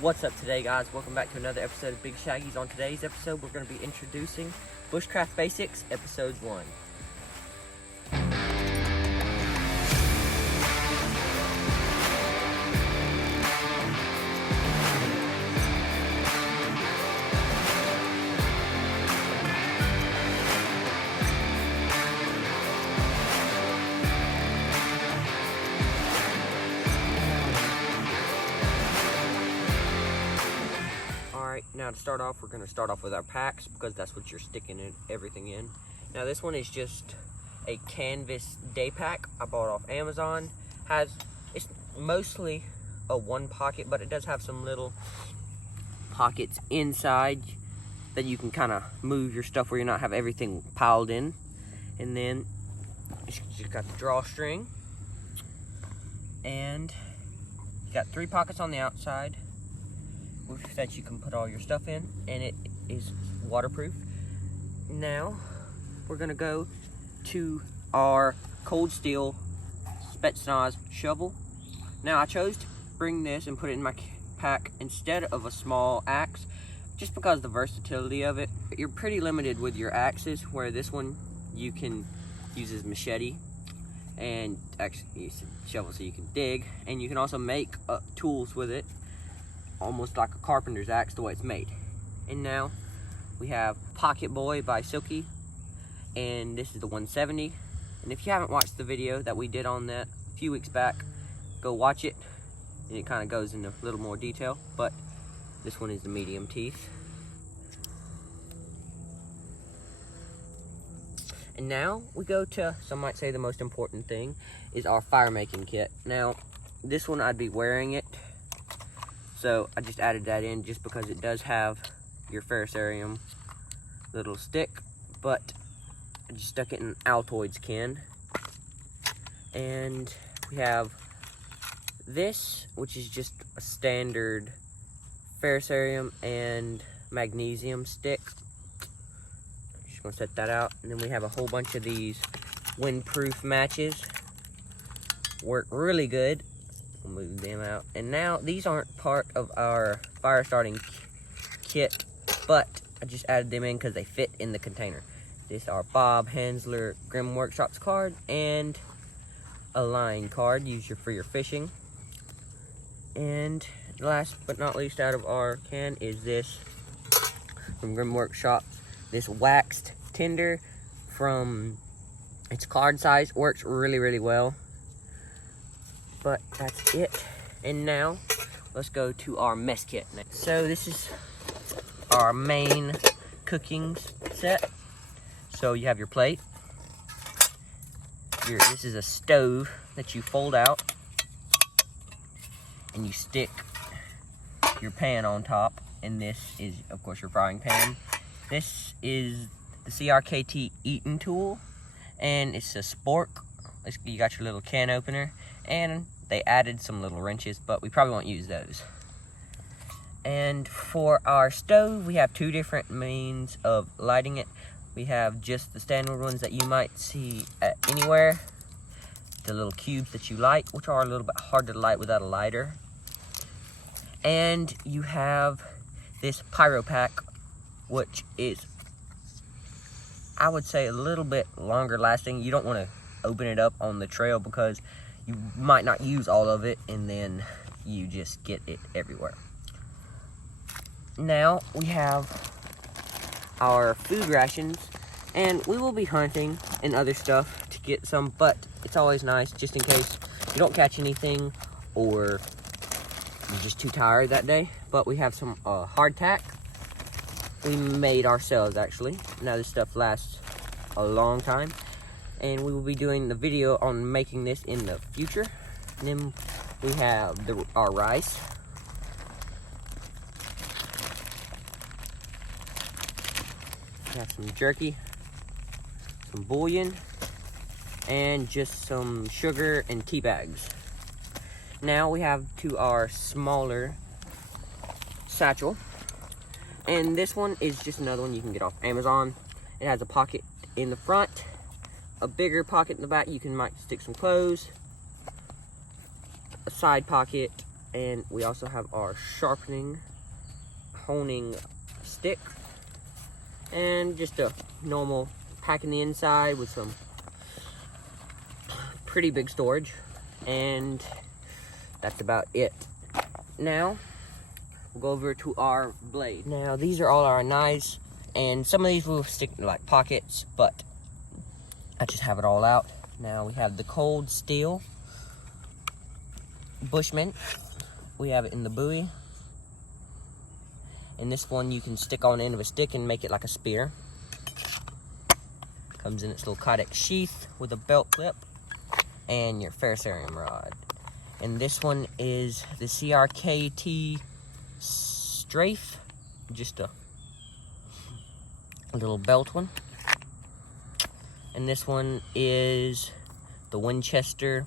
What's up today, guys? Welcome back to another episode of Big Shaggy's. On today's episode, we're going to be introducing Bushcraft Basics, Episode 1. Alright, now to start off, we're going to start off with our packs because that's what you're sticking everything in. Now this one is just a canvas day pack I bought off Amazon. It's mostly a one pocket, but it does have some little pockets inside that you can kind of move your stuff where you not have everything piled in. And then you got the drawstring, and you got 3 pockets on the outside that you can put all your stuff in, and it is waterproof. Now we're gonna go to our cold steel Spetsnaz shovel. Now I chose to bring this and put it in my pack instead of a small axe just because of the versatility of it. You're pretty limited with your axes, where this one you can use as machete and actually use a shovel so you can dig, and you can also make tools with it, almost like a carpenter's axe the way it's made. And now we have Pocket Boy by Silky, and this is the 170. And if you haven't watched the video that we did on that a few weeks back, go watch it, and it kind of goes into a little more detail. But this one is the medium teeth. And now we go to, some might say the most important thing, is our fire making kit. Now this one I'd be wearing it, so I just added that in just because it does have your ferrocerium little stick, but I just stuck it in Altoids can. And we have this, which is just a standard ferrocerium and magnesium stick. Just gonna set that out. And then we have a whole bunch of these windproof matches. Work really good. We'll move them out. And now these aren't part of our fire starting kit, but I just added them in because they fit in the container. This is our Bob Hensler Grim Workshops card and a line card used for your fishing. And last but not least out of our can is this from Grim Workshops. This waxed tinder from its card size. Works really well. But that's it. And now let's go to our mess kit next. So this is our main cooking set. So you have your plate. This is a stove that you fold out, and you stick your pan on top. And this is, of course, your frying pan. This is the CRKT Eaton tool, and it's a spork. You got your little can opener, and they added some little wrenches, but we probably won't use those. And for our stove, we have 2 different means of lighting it. We have just the standard ones that you might see anywhere, the little cubes that you light, which are a little bit hard to light without a lighter. And you have this pyro pack, which is, I would say, a little bit longer lasting. You don't want to open it up on the trail because you might not use all of it, and then you just get it everywhere. Now we have our food rations, and we will be hunting and other stuff to get some, but it's always nice just in case you don't catch anything or you're just too tired that day. But we have some hardtack we made ourselves, actually. Now this stuff lasts a long time, and we will be doing the video on making this in the future. And then we have our rice. We have some jerky, some bouillon, and just some sugar and tea bags. Now we have to our smaller satchel, and this one is just another one you can get off Amazon. It has a pocket in the front, a bigger pocket in the back. You might stick some clothes, a side pocket, And we also have our sharpening, honing stick, and just a normal pack in the inside with some pretty big storage. And that's about it. Now we'll go over to our blade. Now these are all our knives, and some of these will stick in like pockets, but I just have it all out. Now we have the cold steel Bushman. We have it in the Bowie. And this one you can stick on the end of a stick and make it like a spear. Comes in its little Kydex sheath with a belt clip and your ferrocerium rod. And this one is the CRKT Strafe, just a little belt one. And this one is the Winchester.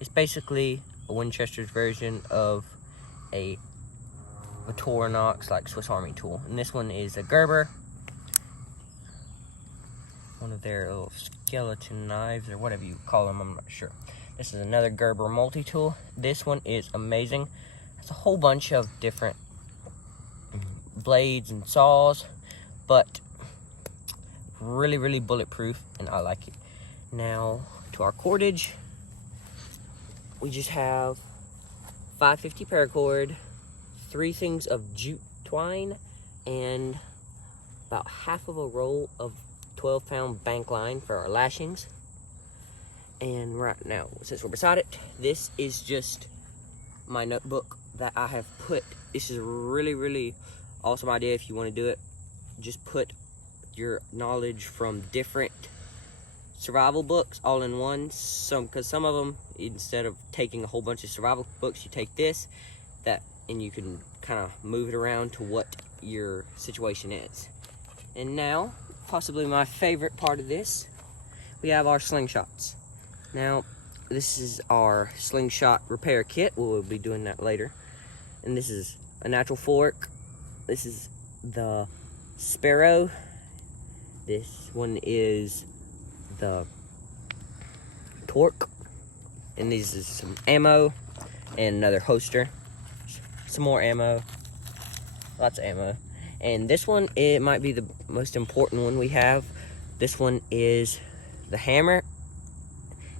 It's basically a Winchester's version of a Victorinox, like Swiss Army tool. And this one is a Gerber, one of their little skeleton knives or whatever you call them, I'm not sure. This is another Gerber multi-tool. This one is amazing. It's a whole bunch of different blades and saws, but really, really bulletproof, and I like it. Now to our cordage, we just have 550 paracord, 3 things of jute twine, and about half of a roll of 12-pound bank line for our lashings. And right now, since we're beside it, this is just my notebook that I have put. This is a really, really awesome idea if you want to do it. Just put your knowledge from different survival books all in one. Because some of them, instead of taking a whole bunch of survival books, you take this, and you can kind of move it around to what your situation is. And now, possibly my favorite part of this, we have our slingshots. Now, this is our slingshot repair kit. We'll be doing that later. And this is a natural fork. This is the Sparrow. This one is the Torque. And this is some ammo and another holster. Some more ammo. Lots of ammo. And this one, it might be the most important one we have. This one is the hammer,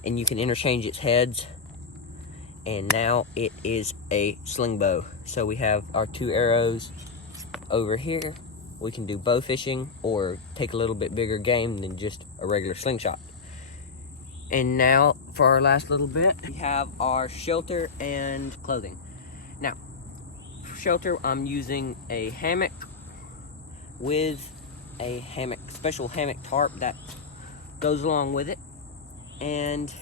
and you can interchange its heads. And now it is a sling bow. So we have our 2 arrows over here. We can do bow fishing or take a little bit bigger game than just a regular slingshot. And now for our last little bit, we have our shelter and clothing. Now, for shelter, I'm using a hammock with a special hammock tarp that goes along with it. And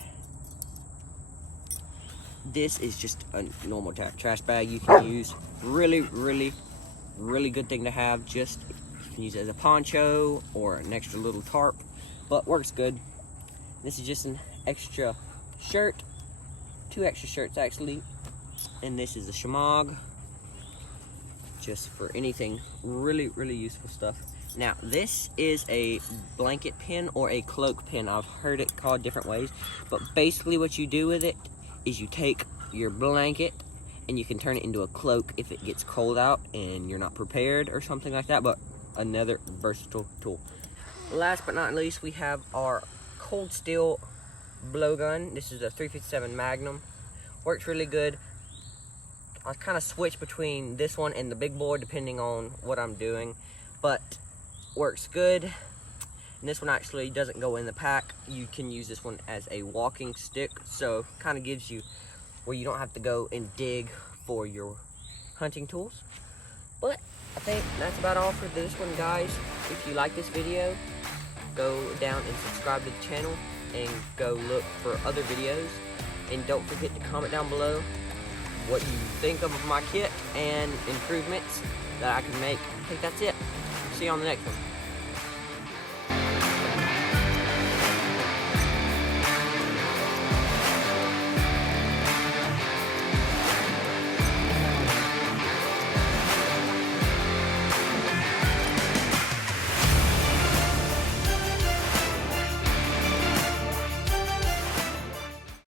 this is just a normal trash bag you can use. Really, really, really good thing to have. Just, you can use it as a poncho or an extra little tarp, but works good. This is just an extra shirt, 2 extra shirts actually. And this is a shamog, just for anything really, really useful stuff. Now, this is a blanket pin or a cloak pin. I've heard it called different ways, but basically what you do with it is you take your blanket and you can turn it into a cloak if it gets cold out and you're not prepared or something like that, but another versatile tool. Last but not least, we have our cold steel blowgun. This is a 357 Magnum. Works really good. I kind of switch between this one and the big boy depending on what I'm doing, but works good. And this one actually doesn't go in the pack. You can use this one as a walking stick, so kind of gives you where you don't have to go and dig for your hunting tools. But I think that's about all for this one, guys. If you like this video, go down and subscribe to the channel and go look for other videos. And don't forget to comment down below what you think of my kit and improvements that I can make. I think that's it. See you on the next one.